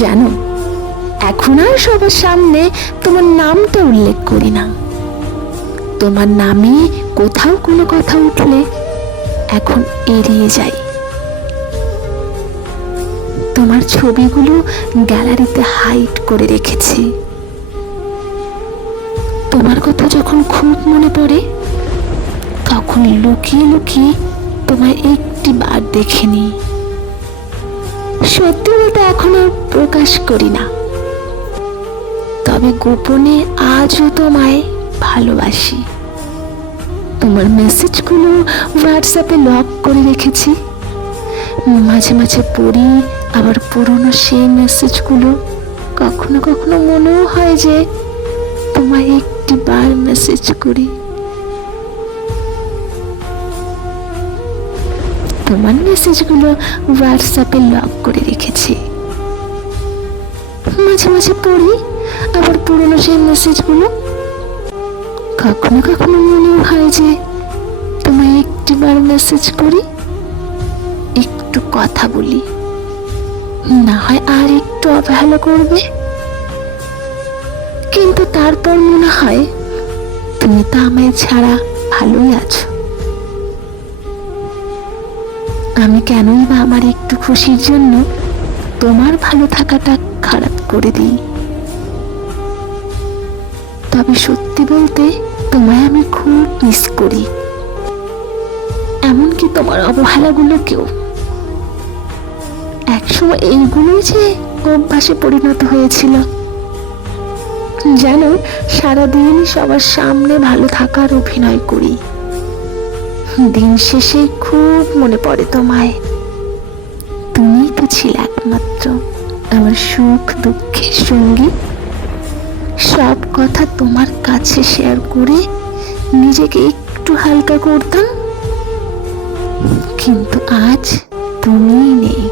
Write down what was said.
জানো, এখন আর সবার সামনে তোমার নামটা উল্লেখ করি না। তোমার নামে কোথাও কোনো কথা উঠলে এখন এড়িয়ে যাই। তোমার ছবিগুলো গ্যালারিতে হাইড করে রেখেছি। তোমার কথা যখন খুব মনে পড়ে তখন লুকিয়ে লুকিয়ে তোমায় একটি বার দেখিনি। সত্যি বলতে এখন আর প্রকাশ করি না, তবে গোপনে আজও তোমায় ভালোবাসি। তোমার মেসেজগুলো হোয়াটসঅ্যাপে লক করে রেখেছি। মাঝে মাঝে পড়ি, আবার পুরনো সেই মেসেজগুলো কখনো কখনো মনেও হয় যে তোমায় একটি বার মেসেজ করি। তোমার মেসেজগুলো হোয়াটসঅ্যাপে লক করে রেখেছি। মাঝে মাঝে পড়ি, আবার পুরনো সেই মেসেজগুলো কখনো কখনো মনেও হয় যে তোমায় একটিবার মেসেজ করি, একটু কথা বলি, না হয় আর একটু অবহেলা করবে। কিন্তু তারপর মনে হয় তুমি তো আমায় ছাড়া ভালোই আছো। আমি কেনই বা আমার একটু খুশির জন্য তোমার ভালো থাকাটা খারাপ করে দিই। তবে সত্যি বলতে তোমায় আমি খুব মিস করি, এমনকি তোমার অবহেলাগুলোকেও। একসময় এইগুলোই যে অভ্যাসে পরিণত হয়েছিল। জানো, সারাদিন সবার সামনে ভালো থাকার অভিনয় করি, দিন শেষে খুব মনে পড়ে তোমায়। তুমিই তো ছিলে একমাত্র আমার সুখ দুঃখের সঙ্গী। সব কথা তোমার কাছে শেয়ার করে নিজেকে একটু হালকা করতাম, কিন্তু আজ তুমিই নেই।